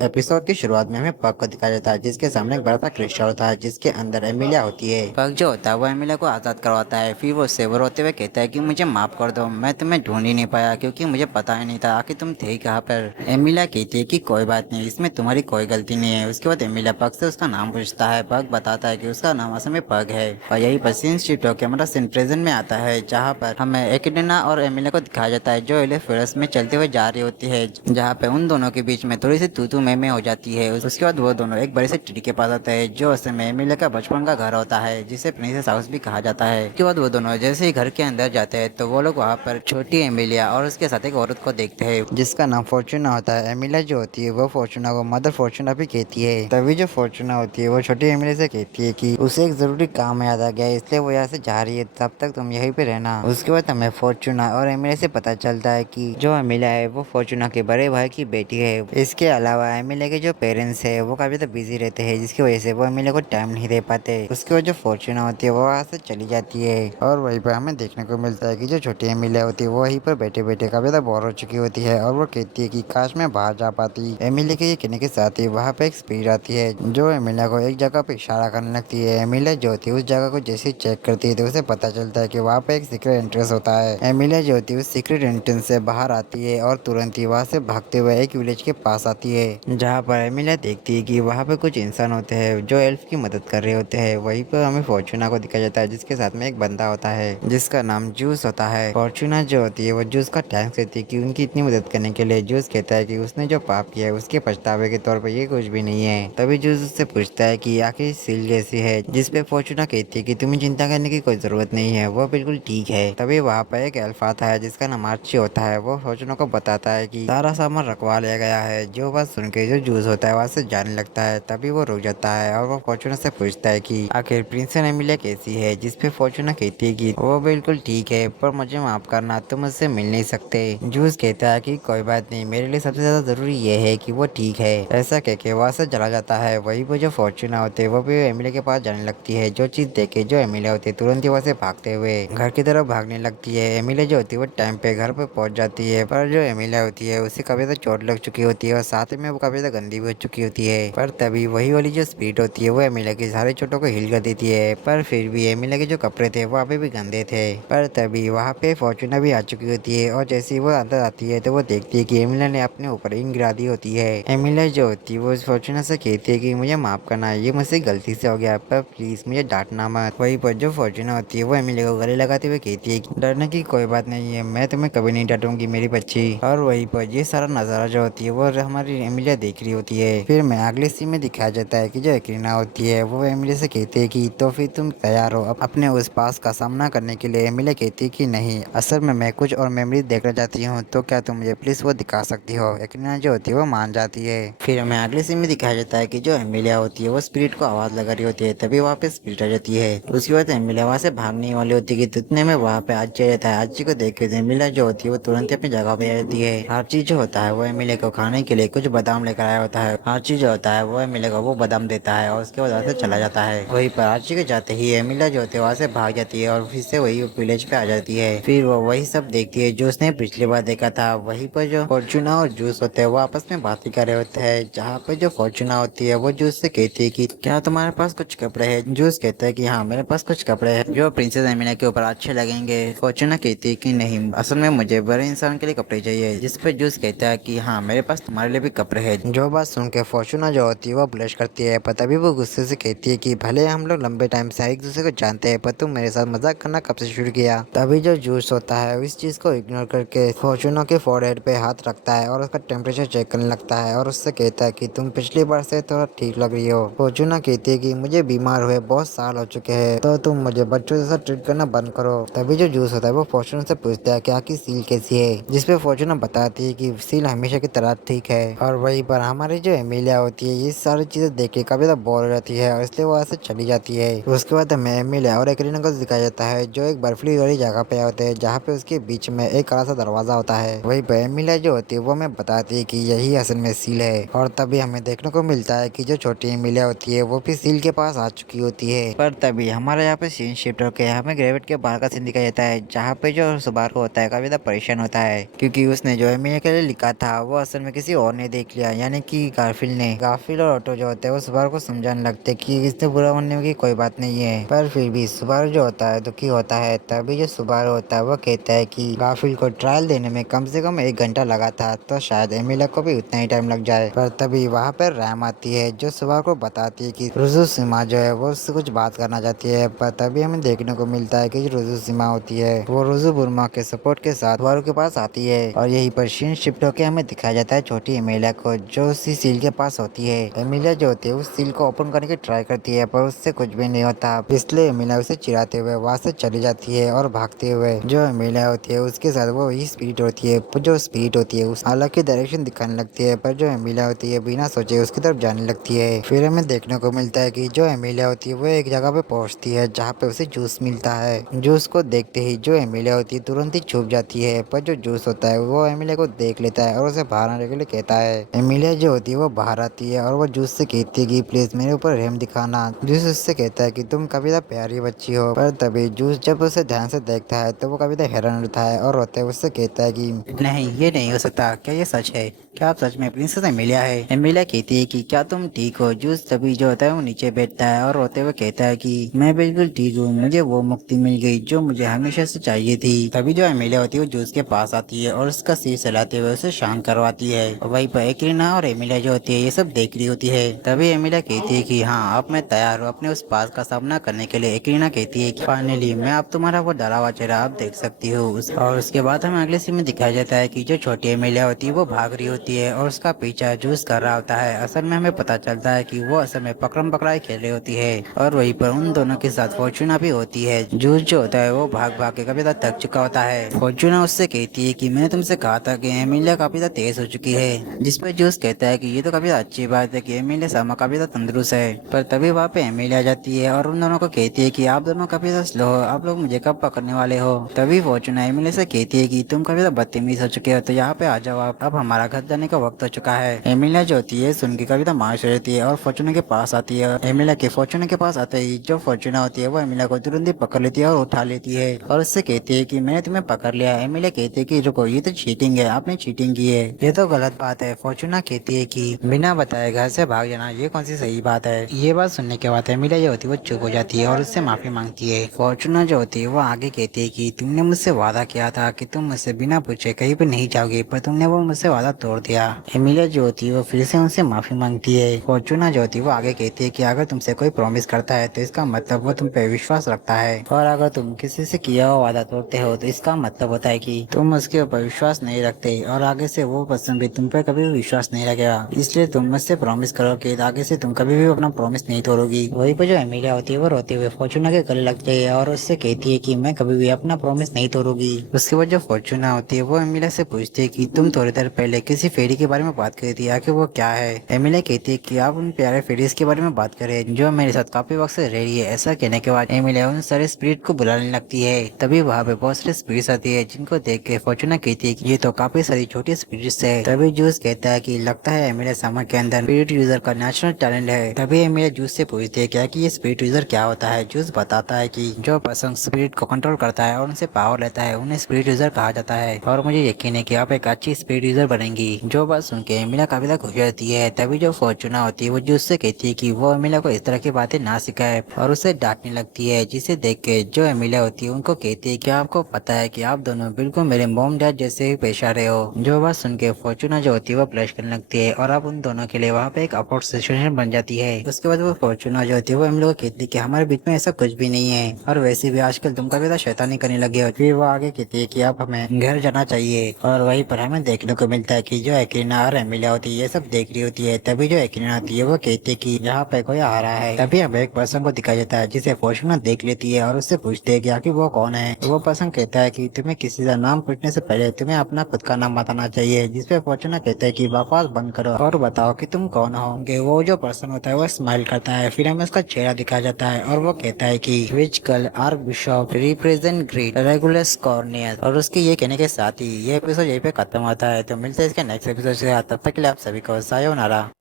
Episode की शुरुआत में हमें पग को दिखाया जाता है जिसके सामने एक बड़ा सा क्रिस्टल होता है जिसके अंदर एमिलिया होती है। पग जो होता है वो एमिलिया को आज़ाद करवाता है। फिर वो उससे रोते हुए कहता है कि मुझे माफ़ कर दो, मैं तुम्हें ढूंढ ही नहीं पाया क्योंकि मुझे पता ही नहीं था आखिर तुम थे कहाँ पर। एमिलिया कहती है कि कोई बात नहीं, इसमें तुम्हारी कोई गलती नहीं है। उसके बाद एमिलिया पग से उसका नाम पूछता है। पग बताता है कि उसका नाम असल में पग है। और यही पर सीन शिफ्ट होकर हमारा सीन प्रेजेंट में आता है जहाँ पर हमें एकेडेना और एमिलिया को दिखाया जाता है जो एलिफेरस में चलते हुए जा रही होती है, जहाँ पे उन दोनों के बीच में थोड़ी सी तू तू मैं हो जाती है। उसके बाद वो दोनों एक बड़े से ट्री के पास आते हैं जो असल में एमिलिया का बचपन का घर होता है जिसे प्रिंसेस हाउस भी कहा जाता है। उसके बाद वो दोनों जैसे ही घर के अंदर जाते हैं तो वो लोग वहाँ पर छोटी एमिलिया और उसके साथ एक औरत को देखते हैं जिसका नाम फॉर्चूना होता है। एमिलिया जो होती है वो फॉर्चूना को मदर फॉर्चूना भी कहती है। तभी जो फॉर्चूना होती है वो छोटी एमिलिया से कहती है कि उसे एक जरूरी काम याद आ गया है इसलिए वो यहाँ से जा रही है, तब तक तुम यहीं पे रहना। उसके बाद हमें फॉर्चूना और एमिलिया से पता चलता है कि जो एमिलिया है वो फॉर्चूना के बड़े भाई की बेटी है। इसके अलावा एमिलिया के जो पेरेंट्स है वो काफी तो बिजी रहते हैं जिसकी वजह से वो एमिलिया को टाइम नहीं दे पाते। उसके बाद जो फॉर्चूना होती है वो वहाँ से चली जाती है और वहीं पर हमें देखने को मिलता है कि जो छोटी एमिलिया होती है वो वहीं पर बैठे बैठे काफी तो बोर हो चुकी होती है और वो कहती है कि काश मैं बाहर जा पाती। एमिलिया के ये कहने के साथ ही वहाँ पे एक स्पीड आती है जो एमिलिया को एक जगह पे इशारा करने लगती है। एमिलिया जो होती है उस जगह को जैसे ही चेक करती है तो उसे पता चलता है कि वहाँ पे एक सीक्रेट एंट्रेंस होता है। एमिलिया जो होती है उस सीक्रेट एंट्रेंस से बाहर आती है और तुरंत ही वहाँ से भागते हुए एक विलेज के पास आती है जहाँ पर एमिलिया देखती है कि वहाँ पे कुछ इंसान होते हैं जो एल्फ की मदद कर रहे होते हैं। वहीं पर हमें फॉर्चूना को दिखाया जाता है जिसके साथ में एक बंदा होता है जिसका नाम जूस होता है। फॉर्चूना जो होती है वो जूस का थैंक्स कहती है कि उनकी इतनी मदद करने के लिए। जूस कहता है कि उसने जो पाप किया है उसके पछतावे के तौर पर ये कुछ भी नहीं है। तभी जूस उससे पूछता है कि आखिर सील कैसी है, जिसपे फॉर्चूना कहती है कि तुम्हें चिंता करने की कोई जरूरत नहीं है, वो बिल्कुल ठीक है। तभी वहाँ पर एक एल्फ आता है जिसका नाम आर्ची होता है। वो फॉर्चूना को बताता है कि सारा सामान रखवा लिया गया है। जो बात सुन के जो जूस होता है वहाँ से जाने लगता है। तभी वो रुक जाता है और वो फॉर्चूना से पूछता है कि आखिर प्रिंसेस एमिलिया कैसी है, जिसपे फॉर्चूना कहती है कि वो बिल्कुल ठीक है पर मुझे माफ करना, तुम मुझसे मिल नहीं सकते। जूस कहता है कि कोई बात नहीं, मेरे लिए सबसे ज्यादा जरूरी ये है कि वो ठीक है। ऐसा कह के वहाँ से चला जाता है। वही वो जो फॉर्चूना होते है वो भी एमिलिया के पास जाने लगती है। जो चीज देखे जो एमिलिया होती है तुरंत ही वहाँ से भागते हुए घर की तरफ भागने लगती है। एमिलिया जो होती है वो टाइम पे घर पे पहुंच जाती है पर जो एमिलिया होती है उसे काफी ज्यादा चोट लग चुकी होती है और साथ में वो काफी ज्यादा गंदी भी हो चुकी होती है। पर तभी वही वाली जो स्पीड होती है वो एमिलिया की सारी चोटों को हील कर देती है। पर फिर भी एमिलिया के जो कपड़े थे वो अभी भी गंदे थे। पर तभी वहाँ पे फॉर्चूना भी आ चुकी होती है और जैसे ही वो अंदर आती है तो वो देखती है कि एमिलिया ने अपने ऊपर ईंट गिरा दी होती है। एमिलिया जो होती है वो फॉर्चूना से कहती है कि मुझे माफ करना, ये मुझसे गलती से हो गया, पर प्लीज मुझे डांटना मत। वही पर जो फॉर्चूना होती है वो एमिलिया को गले लगाते हुए कहती है कि डरने की कोई बात नहीं है, मैं तुम्हें कभी नहीं डांटूंगी मेरी बच्ची। और वहीं पर ये सारा नजारा जो होती है वो हमारी एमिलिया देख रही होती है। फिर मैं अगले सीन में दिखाया जाता है कि जो एक्रीना होती है वो एमिलिया से कहती है कि तो फिर तुम तैयार हो अपने उस पास का सामना करने के लिए। एमिलिया कहती है कि नहीं, असल में मैं कुछ और मेमोरी देखना चाहती हूँ, तो क्या तुम मुझे प्लीज वो दिखा सकती हो। एक्रीना जो होती है वो मान जाती है। फिर हमें अगले सीन में दिखाया जाता है कि जो एमिलिया होती है वो स्पिरिट को आवाज लगा रही होती है। तभी वहाँ पे स्पिरिट आ जाती है। उसके बाद एमिलिया वहाँ से भागने वाली होती है कि इतने में वहाँ पे आर्ची रहता है। आर्ची को देख के एमिलिया जो होती है वो तुरंत ही अपनी जगह पे आ जाती है। आर्ची जो होता है वो एमिलिया को खाने के लिए कुछ बादाम लेकर आया होता है। आर्ची जो होता है वो एमिलिया को वो बादाम देता है और उसके बाद वहाँ से चला जाता है। वहीं पर आर्ची के जाते ही एमिलिया जो होती है वहाँ से भाग जाती है और फिर से वही विलेज पे आ जाती है। फिर वो वही सब देखती है जो उसने पिछली बार देखा था। वहीं पर जो फॉर्चूना और जूस होते हैं वो आपस में बातें कर रहे होते हैं, जहाँ पर जो फॉर्चूना होती है वो जूस से कहती है कि क्या तुम्हारे पास कुछ कपड़े हैं। जूस कहता है कि हाँ मेरे पास कुछ कपड़े हैं जो प्रिंसेस एमिलिया के ऊपर अच्छे लगेंगे। फॉर्चूना कहती है कि नहीं, असल में मुझे बड़े इंसान के लिए कपड़े चाहिए। जिस पे जूस कहता है कि हाँ मेरे पास तुम्हारे लिए भी कपड़े हैं। जो बात सुन के फॉर्चूना जो होती है वो ब्लश करती है, पर तभी वो गुस्से से कहती है कि भले हम लोग लंबे टाइम से एक दूसरे को जानते हैं पर तुम मेरे साथ मजाक करना कब से शुरू किया। तभी जो जूस होता है इस चीज को इग्नोर करके फॉर्चूना के फोरहेड पे हाथ रखता है और उसका टेम्परेचर चेक करने लगता है और उससे कहता है कि तुम पिछली बार से थोड़ा ठीक लग रही हो। फॉर्चूना कहती है कि मुझे बीमार हुए बहुत साल हो चुके हैं, तो तुम मुझे बच्चों जैसा ट्रीट करना बंद करो। तभी जो जूस होता है वो फॉर्चूना से पूछता है कि आखिर सील कैसी है, जिसपे फॉर्चूना बताती है कि सील हमेशा की तरह ठीक है। और वहीं पर हमारी जो एमिलिया होती है ये सारी चीजें देख के काफी ज्यादा बोर हो जाती है और इसलिए वो वहाँ से चली जाती है। उसके बाद हमें एमिलिया और एक्रीना को दिखाया जाता है जो एक बर्फीली वाली जगह पे होते हैं, जहाँ पे उसके बीच में एक काला सा दरवाजा होता है। वहीं पर एमिलिया जो होती है वो हमें बताती है कि यही असल में सील है। और तभी हमें देखने को मिलता है कि जो छोटी एमिलिया होती है वो भी सील के पास आ चुकी होती है। पर तभी हमारे यहाँ पे सीन शिफ्ट होकर हमें ग्रेविट के बाहर का सीन दिखाया जाता है, जहाँ पे जो सुबारू होता है काफी ज्यादा परेशान होता है क्योंकि उसने जो एमिलिया के लिए लिखा था वो असल में किसी और ने देख लिया। दिया, यानी कि गारफील्ड ने। गारफील्ड और ऑटो जो होते हैं वो सुबारू को समझाने लगते कि इससे बुरा होने की कोई बात नहीं है, पर फिर भी सुबारू जो होता है दुखी होता है। तभी जो सुबारू होता है वो कहता है कि गारफील्ड को ट्रायल देने में कम से कम 1 घंटा लगा था, तो शायद एमिलिया को भी उतना ही टाइम लग जाए। पर तभी वहाँ पर रैम आती है जो सुबारू को बताती है कि रुजुसिमा जो है वो उससे कुछ बात करना चाहती है। पर तभी हमें देखने को मिलता है कि जो रुजुसिमा होती है वो रुजुबुरमा के सपोर्ट के साथ सुबारू के पास आती है, और यहीं पर सीन शिफ्ट होकर हमें दिखाया जाता है छोटी एमिलिया को, जो उसी सील के पास होती है। एमिलिया जो होती है उस सील को ओपन करने की ट्राई करती है, पर उससे कुछ भी नहीं होता, इसलिए एमिलिया उसे चिढ़ाते हुए वहाँ से चली जाती है। और भागते हुए जो एमिलिया होती है उसके साथ वो वही स्पीड होती है, जो स्पीड होती है उस अलग की डायरेक्शन दिखाने लगती है। पर जो एमिलिया होती है बिना सोचे उसकी तरफ जाने लगती है। फिर हमें देखने को मिलता है कि जो एमिलिया होती है वो एक जगह पे पहुंचती है जहाँ पे उसे जूस मिलता है। जूस को देखते ही जो एमिलिया होती है तुरंत ही छुप जाती है, पर जो जूस होता है वो एमिलिया को देख लेता है और उसे बाहर आने के लिए कहता है। एमिलिया जो होती है वो बाहर आती है और वो जूस से कहती है कि प्लीज मेरे ऊपर रहम दिखाना। जूस उससे कहता है कि तुम कविता प्यारी बच्ची हो, पर तभी जूस जब उसे ध्यान से देखता है तो वो कविता हैरान होता है और रोते हुए उससे कहता है कि नहीं, ये नहीं हो सकता, क्या ये सच है? क्या आप सच में प्रिंसेस एमिलिया है? एमिलिया कहती है कि क्या तुम ठीक हो? जूस तभी जो होता है वो नीचे बैठता है और रोते हुए कहता है कि मैं बिल्कुल ठीक हूँ, मुझे वो मुक्ति मिल गई जो मुझे हमेशा से चाहिए थी। तभी जो एमिलिया होती है वो जूस के पास आती है और उसका सिर सहलाते हुए उसे शांत करवाती है। और वहीं पर एक्रीना और एमिलिया जो होती है ये सब देख रही होती है। तभी एमिलिया कहती है कि हाँ, अब मैं तैयार हूँ अपने उस पास का सामना करने के लिए। एक्रीना कहती है कि फाइनली मैं अब तुम्हारा वो डरा हुआ चेहरा अब देख सकती हूँ। और उसके बाद हमें अगले सीन में दिखाया जाता है कि जो छोटी एमिलिया होती है वो भाग रही होती है और उसका पीछा जूस कर रहा होता है। असल में हमें पता चलता है कि वो असल में पकड़म पकड़ाई खेल रही होती है, और वहीं पर उन दोनों के साथ फॉर्चूना भी होती है। जूस जो होता है वो भाग भाग के काफी ज्यादा थक चुका होता है। फॉर्चूना उससे कहती है कि मैंने तुमसे कहा था कि एमिलिया काफी ज्यादा तेज हो चुकी है, जिस पर जूस कहता है कि ये तो काफी अच्छी बात है कि एमिलिया सामा काफी ज्यादा तंदुरुस्त है। पर तभी वहाँ पे एमिलिया आ जाती है और उन दोनों को कहती है कि आप दोनों काफी ज्यादा स्लो हो, आप लोग मुझे कब पकड़ने वाले हो? तभी फॉर्चूना एमिलिया से कहती है कि तुम काफी ज्यादा बदतमीज हो चुके हो, तो यहाँ पे आ जाओ आप, अब हमारा घर जाने का वक्त हो चुका है। एमिलिया जो होती है सुन के काफी ज्यादा मायूस हो जाती है और फॉर्चूना के पास आती है। एमिलिया के फॉर्चूना के पास आते ही जो फॉर्चूना होती है वो एमिलिया को तुरंत ही पकड़ लेती है और उठा लेती है और उससे कहती है कि मैंने तुम्हें पकड़ लिया। एमिलिया कहती है कि रुको, ये तो चीटिंग है, आपने चीटिंग की है, ये तो गलत बात है। फॉर्चूना कहती है कि बिना बताए घर से भाग जाना ये कौन सी सही बात है? ये बात सुनने के बाद एमिलिया जो होती है वो चुप हो जाती है और उससे माफी मांगती है। फॉर्चूना जो होती है वो आगे कहती है कि तुमने मुझसे वादा किया था कि तुम मुझसे बिना पूछे कहीं पर नहीं जाओगे, पर तुमने वो मुझसे वादा तोड़ दिया। एमिलिया जो होती है वो फिर से उनसे माफी मांगती है। फॉर्चूना जो होती है वो आगे कहती है कि अगर तुमसे कोई प्रॉमिस करता है तो इसका मतलब वो तुम पे विश्वास रखता है, और अगर तुम किसी से किया हुआ वादा तोड़ते हो तो इसका मतलब होता है कि तुम उसके ऊपर विश्वास नहीं रखते, और आगे से वो पर्सन भी तुम पे कभी भी विश्वास नहीं रखेगा। इसलिए तुम मुझसे प्रॉमिस करो कि आगे से तुम कभी भी अपना प्रॉमिस नहीं तोड़ोगी। वहीं पर जो एमिलिया होती है वो रोते हुए फॉर्चूना के गले लगती है और उससे कहती है कि मैं कभी भी अपना प्रॉमिस नहीं तोड़ूंगी। उसके बाद जो फॉर्चूना होती है वो एमिलिया से पूछती है कि तुम थोड़ी देर पहले किसी फेरी के बारे में बात करी थी, आखिर वो क्या है? एमिलिया कहती है कि आप उन प्यारे फेरीज के बारे में बात करें जो मेरे साथ काफी वक्त से रह रही है। ऐसा कहने के बाद एमिलिया उन सारे स्पिरिट को बुलाने लगती है। तभी वहाँ पे बहुत सारे स्पिरिट्स आती है जिनको देख के फॉर्चूना कहती है कि ये तो काफी सारी छोटी स्पिरिट्स है। तभी जूस कहता है कि लगता है एमिलिया सामा के अंदर स्पिरिट यूजर का नेचुरल टैलेंट है। तभी एमिलिया जूस से पूछती है क्या कि ये स्पिरिट यूजर क्या होता है। जूस बताता है कि जो पर्सन स्पिरिट को कंट्रोल करता है और उनसे पावर लेता है उन्हें स्पिरिट यूजर कहा जाता है, और मुझे यकीन है कि आप एक अच्छी स्पिरिट यूजर बनेंगी। जो बात सुन के एमिलिया काफी ज्यादा खुश रहती है। तभी जो फॉर्चूना होती है वो जूस से कहती है कि वो एमिलिया को इस तरह की बातें ना सिखाए और उसे डांटने लगती है, जिसे देख के जो एमिलिया होती है उनको कहती है कि आपको पता है कि आप दोनों बिल्कुल मेरे मॉम डैड जैसे ही पेश आ रहे हो। जो बात सुन के फॉर्चूना जो होती है वो ब्लश करने लगती है और अब उन दोनों के लिए वहाँ पे एक अपवर्ड सिचुएशन बन जाती है। उसके बाद वो फॉर्चूना जो होती है वो एमिलिया को कहती है कि हमारे बीच में ऐसा कुछ भी नहीं है, और वैसे भी आजकल तुम कभी शैतानी करने लगे हो। फिर वो आगे कहती है कि अब हमें घर जाना चाहिए, और वहीं पर हमें देखने को मिलता है कि जो एक्रीना और एमिलिया होती है ये सब देख रही होती है। तभी जो एक्रीना होती है वो कहती है कि यहाँ पे कोई आ रहा है। तभी हमें एक पर्सन को दिखाया जाता है जिसे फॉर्चूना देख लेती है और उससे पूछती है कि आखिर वो कौन है। वो पर्सन कहता है कि तुम्हें किसी का नाम पूछने से पहले तुम्हें अपना खुद का नाम बताना चाहिए, जिसपे फॉर्चूना कहता है कि बकवास बंद करो और बताओ कि तुम कौन हो। वो जो पर्सन होता है वो स्माइल करता है, फिर हमें उसका चेहरा दिखाया जाता है और वो कहता है कि which call archbishop represent great Regulus Cornius. और उसके ये कहने के साथ ही ये एपिसोड यहीं पे खत्म होता है। तो मिलते हैं इसके नेक्स्ट एपिसोड से, तब तक के लिए आप सभी को सायोनारा।